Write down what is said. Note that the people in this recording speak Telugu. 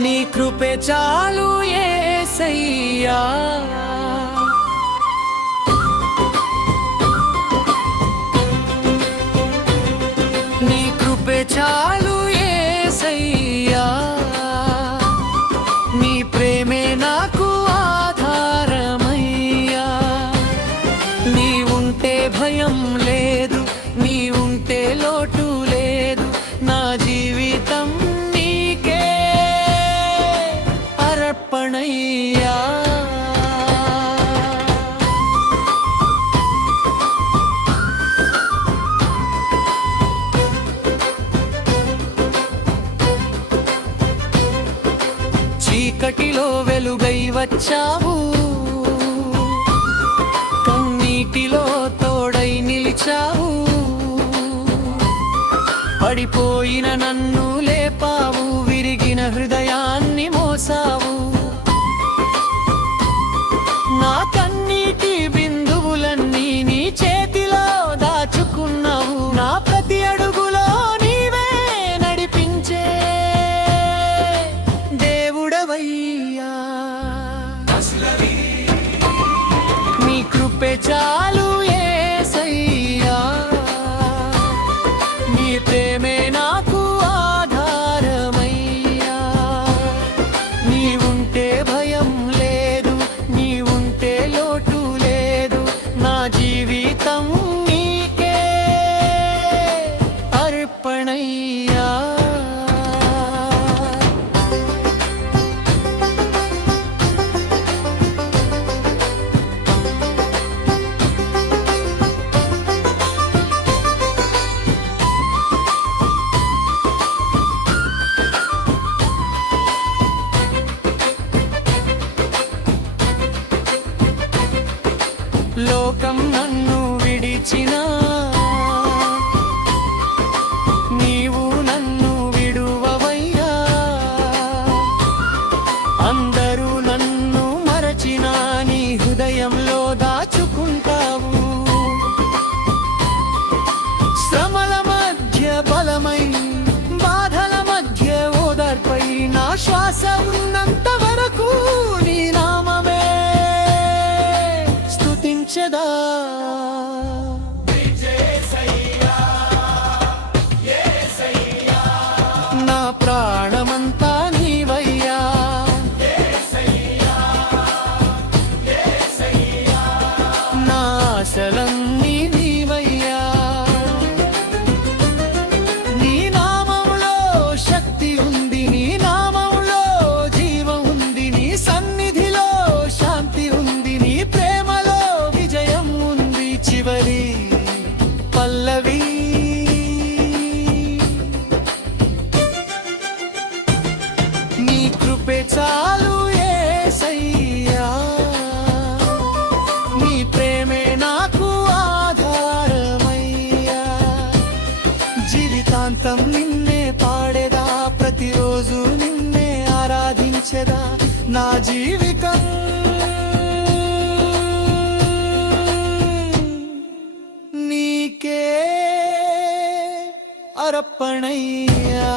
నీ కృపే చాలు యేసయ్యా, నీ కృపే చాలు యేసయ్యా, నీ ప్రేమే నాకు ఆధారమయ్యా. నీ ఉంటే భయం లేదు, నీ ఉంటే లోటు లేదు, నా జీవితం నీకే అర్పణయ్యా. చీకటిలో వెలుగై వచ్చావు, కన్నీటిలో తోడై నిలిచావు, పడిపోయిన నన్ను లేపావు, విరిగిన హృదయాన్ని మోసావు. నా కన్నీటి బిందువులన్నీ నీ చేతిలో దాచుకున్నావు, నా ప్రతి అడుగులో నీవే నడిపించే దేవుడవయ్యా. నీ కృపే చాలు యేసయ్యా, నీ ప్రేమే నాకు ఆధారమయ్యా. నీ ఉంటే భయం లేదు, నీ ఉంటే లోటు లేదు, నా జీవితం నీకే అర్పణయ్యా. లోకం నన్ను విడిచినా, నీవు నన్ను విడువవయ్యా. అందరూ నన్ను మరచినా, నీ హృదయంలో దాచుకుంటావు. శ్రమల మధ్య బలమై, బాధల మధ్య ఓదార్పై, నా శ్వాస ఉన్నంత వరకు నీ నామమే స్తుతించదా. నా ప్రాణమంతా నీవయ్యా, నా ఆశలన్నీ నీవయ్యా. నీ నామములో శక్తి ఉంది, నీ నామములో జీవం ఉంది, నీ సన్నిధిలో శాంతి ఉంది, నీ ప్రేమలో విజయం ఉంది. చివరి పల్లవి నీ కృపే చాలు యేసయ్యా, నీ ప్రేమే నాకు ఆధారమయ్యా. జీవితాంతం నిన్నే పాడేదా, ప్రతిరోజు నిన్నే ఆరాధించెదా. నా జీవితం నీకే అర్పణయ్యా.